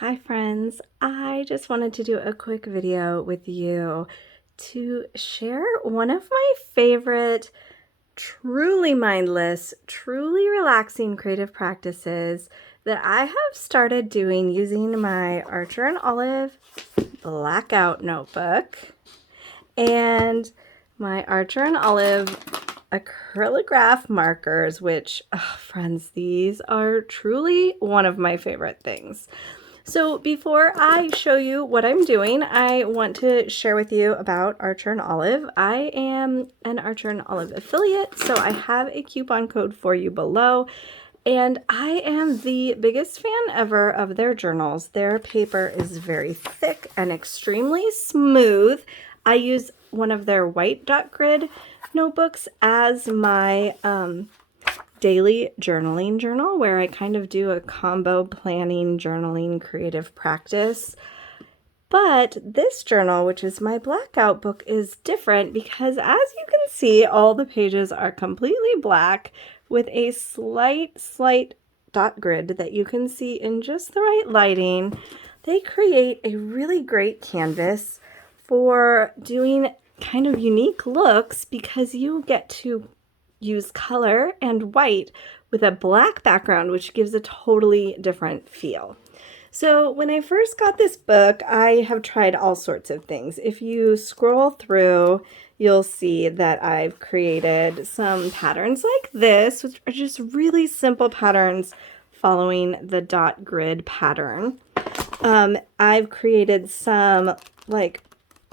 Hi friends, I just wanted to do a quick video with you to share one of my favorite truly mindless, truly relaxing creative practices that I have started doing using my Archer and Olive Blackout notebook and my Archer and Olive acrylograph markers, which, friends, these are truly one of my favorite things. So before I show you what I'm doing, I want to share with you about Archer and Olive. I am an Archer and Olive affiliate, so I have a coupon code for you below. And I am the biggest fan ever of their journals. Their paper is very thick and extremely smooth. I use one of their white dot grid notebooks as my daily journaling journal, where I kind of do a combo planning, journaling, creative practice. But this journal, which is my blackout book, is different because, as you can see, all the pages are completely black with a slight dot grid that you can see in just the right lighting. They create a really great canvas for doing kind of unique looks because you get to use color and white with a black background, which gives a totally different feel. So when I first got this book, I have tried all sorts of things. If you scroll through, you'll see that I've created some patterns like this, which are just really simple patterns following the dot grid pattern. I've created some like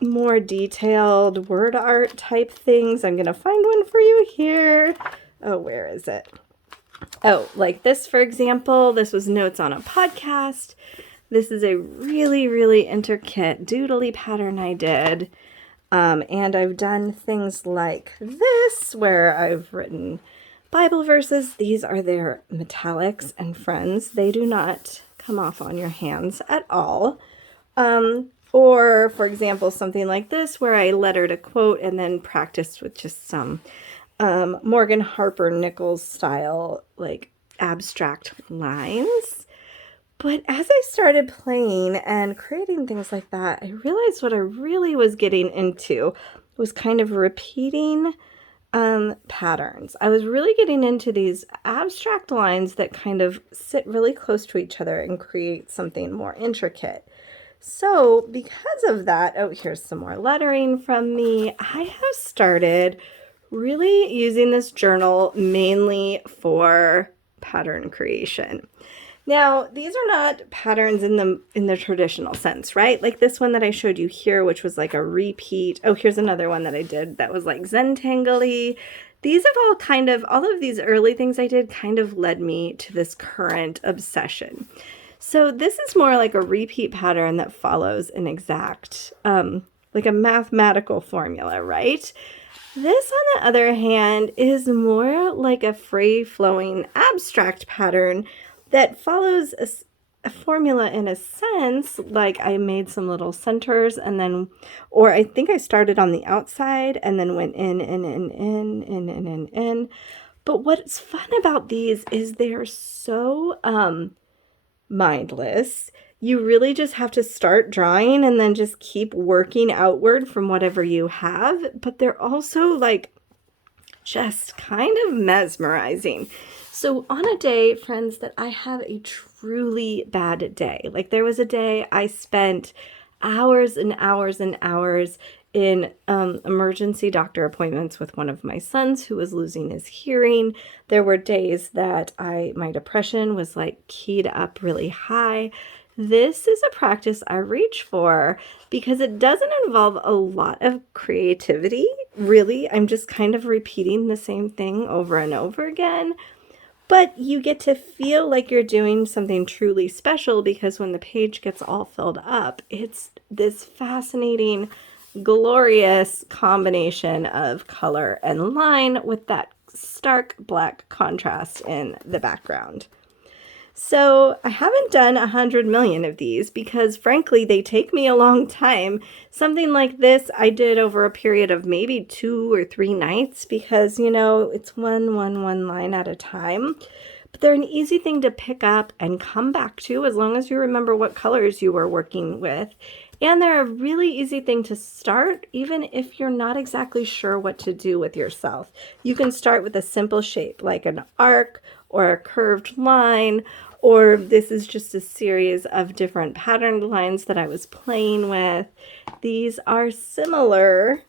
more detailed word art type things. I'm gonna find one for you here. Oh, where is it? Oh, like this, for example. This was notes on a podcast. This is a really intricate doodly pattern I did. And I've done things like this, where I've written Bible verses. These are their metallics, and friends, they do not come off on your hands at all. Or, for example, something like this, where I lettered a quote and then practiced with just some Morgan Harper Nichols style, like abstract lines. But as I started playing and creating things like that, I realized what I really was getting into was kind of repeating patterns. I was really getting into these abstract lines that kind of sit really close to each other and create something more intricate. So because of that, oh, here's some more lettering from me. I have started really using this journal mainly for pattern creation. Now, these are not patterns in the traditional sense, right? Like this one that I showed you here, which was like a repeat. Oh, here's another one that I did that was like Zentangle-y. These have all of these early things I did kind of led me to this current obsession. So this is more like a repeat pattern that follows an exact, like a mathematical formula, right? This, on the other hand, is more like a free-flowing abstract pattern that follows a formula in a sense. Like I made some little centers and then, or I think I started on the outside and then went in. But what's fun about these is they're so mindless. You really just have to start drawing and then just keep working outward from whatever you have. But they're also like just kind of mesmerizing. So on a day, friends, that I have a truly bad day, like there was a day I spent hours and hours and hours in emergency doctor appointments with one of my sons who was losing his hearing. There were days that my depression was like keyed up really high. This is a practice I reach for because it doesn't involve a lot of creativity. Really, I'm just kind of repeating the same thing over and over again. But you get to feel like you're doing something truly special because when the page gets all filled up, it's this fascinating, glorious combination of color and line with that stark black contrast in the background. So I haven't done 100 million of these because frankly, they take me a long time. Something like this I did over a period of maybe 2 or 3 nights because, you know, it's one line at a time. but they're an easy thing to pick up and come back to as long as you remember what colors you were working with. And they're a really easy thing to start, even if you're not exactly sure what to do with yourself. You can start with a simple shape like an arc or a curved line, or this is just a series of different patterned lines that I was playing with. These are similar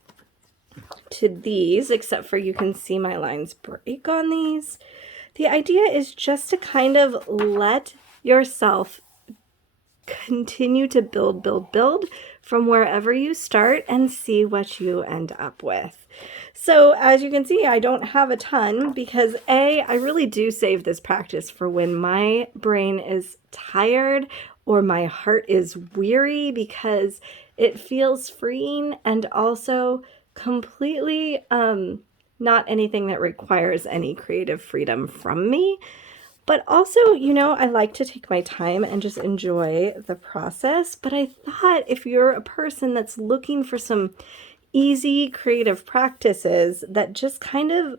to these, except for you can see my lines break on these. The idea is just to kind of let yourself continue to build from wherever you start and see what you end up with. So as you can see, I don't have a ton because I really do save this practice for when my brain is tired or my heart is weary, because it feels freeing and also completely not anything that requires any creative freedom from me. But also, you know, I like to take my time and just enjoy the process. But I thought if you're a person that's looking for some easy creative practices that just kind of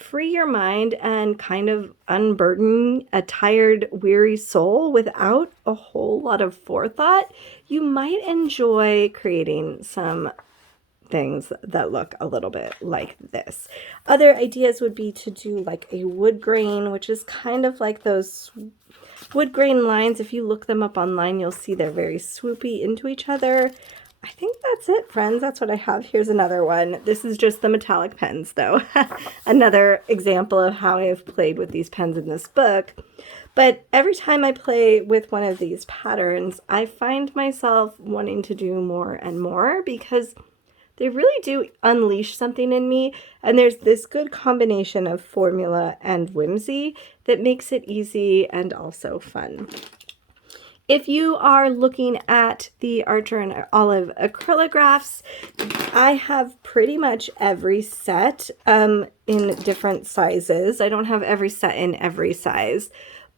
free your mind and kind of unburden a tired, weary soul without a whole lot of forethought, you might enjoy creating some things that look a little bit like this. Other ideas would be to do like a wood grain, which is kind of like those wood grain lines. If you look them up online, you'll see they're very swoopy into each other. I think that's it, friends. That's what I have. Here's another one. This is just the metallic pens, though. Another example of how I've played with these pens in this book. But every time I play with one of these patterns, I find myself wanting to do more and more because they really do unleash something in me, and there's this good combination of formula and whimsy that makes it easy and also fun. If you are looking at the Archer and Olive Acrylographs, I have pretty much every set in different sizes. I don't have every set in every size,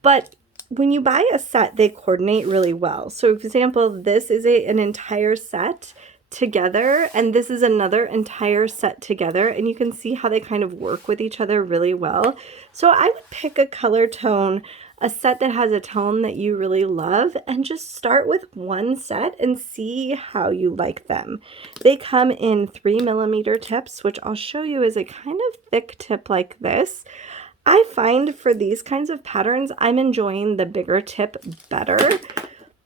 but when you buy a set, they coordinate really well. So for example, this is an entire set together, and this is another entire set together, and you can see how they kind of work with each other really well. So I would pick a color tone, a set that has a tone that you really love, and just start with one set and see how you like them. They come in 3mm tips, which I'll show you is a kind of thick tip like this. I find for these kinds of patterns, I'm enjoying the bigger tip better.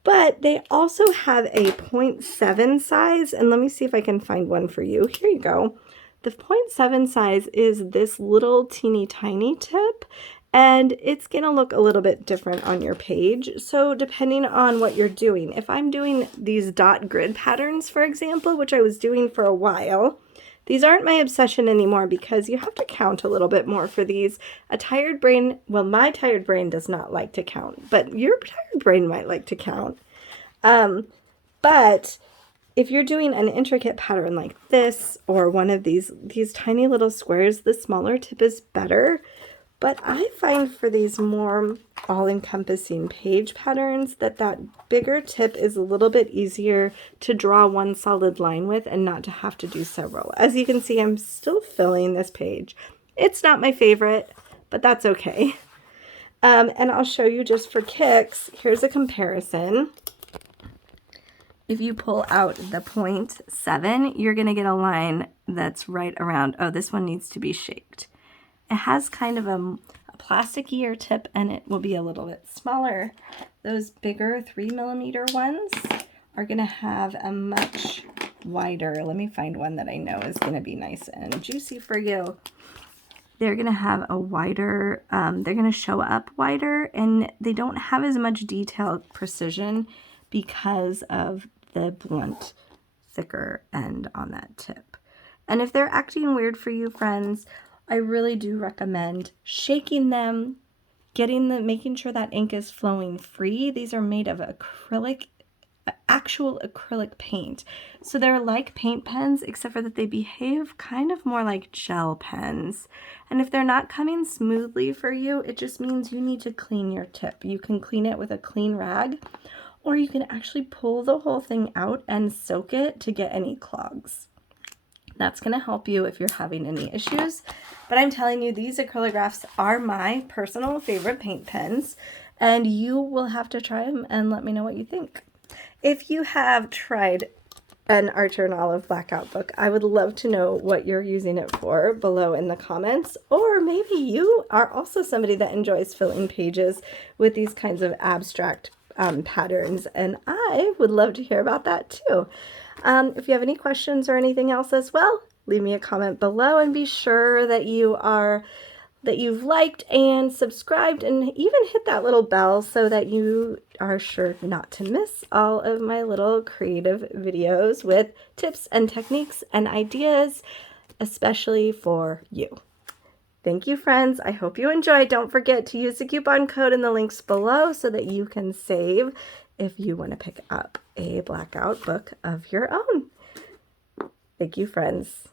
But they also have a 0.7 size, and let me see if I can find one for you. Here you go. The 0.7 size is this little teeny tiny tip, and it's going to look a little bit different on your page. So depending on what you're doing, if I'm doing these dot grid patterns, for example, which I was doing for a while, these aren't my obsession anymore because you have to count a little bit more for these. A tired brain, well, my tired brain does not like to count, but your tired brain might like to count. But if you're doing an intricate pattern like this or one of these tiny little squares, the smaller tip is better. But I find for these more all-encompassing page patterns that bigger tip is a little bit easier to draw one solid line with and not to have to do several. As you can see, I'm still filling this page. It's not my favorite, but that's okay. And I'll show you just for kicks. Here's a comparison. If you pull out the 0.7, you're going to get a line that's right around, oh, this one needs to be shaped. It has kind of a plasticier tip, and it will be a little bit smaller. Those bigger 3mm ones are going to have a much wider, let me find one that I know is going to be nice and juicy for you. They're going to have a wider, they're going to show up wider, and they don't have as much detail precision because of the blunt, thicker end on that tip. And if they're acting weird for you, friends, I really do recommend shaking them, making sure that ink is flowing free. These are made of actual acrylic paint. So they're like paint pens, except for that they behave kind of more like gel pens. And if they're not coming smoothly for you, it just means you need to clean your tip. You can clean it with a clean rag, or you can actually pull the whole thing out and soak it to get any clogs. That's going to help you if you're having any issues. But I'm telling you, these Acrylographs are my personal favorite paint pens, and you will have to try them and let me know what you think. If you have tried an Archer and Olive Blackout book, I would love to know what you're using it for below in the comments. Or maybe you are also somebody that enjoys filling pages with these kinds of abstract patterns, and I would love to hear about that too. If you have any questions or anything else as well, leave me a comment below, and be sure that you've liked and subscribed and even hit that little bell so that you are sure not to miss all of my little creative videos with tips and techniques and ideas, especially for you. Thank you, friends. I hope you enjoyed. Don't forget to use the coupon code in the links below so that you can save if you want to pick up a blackout book of your own. Thank you, friends.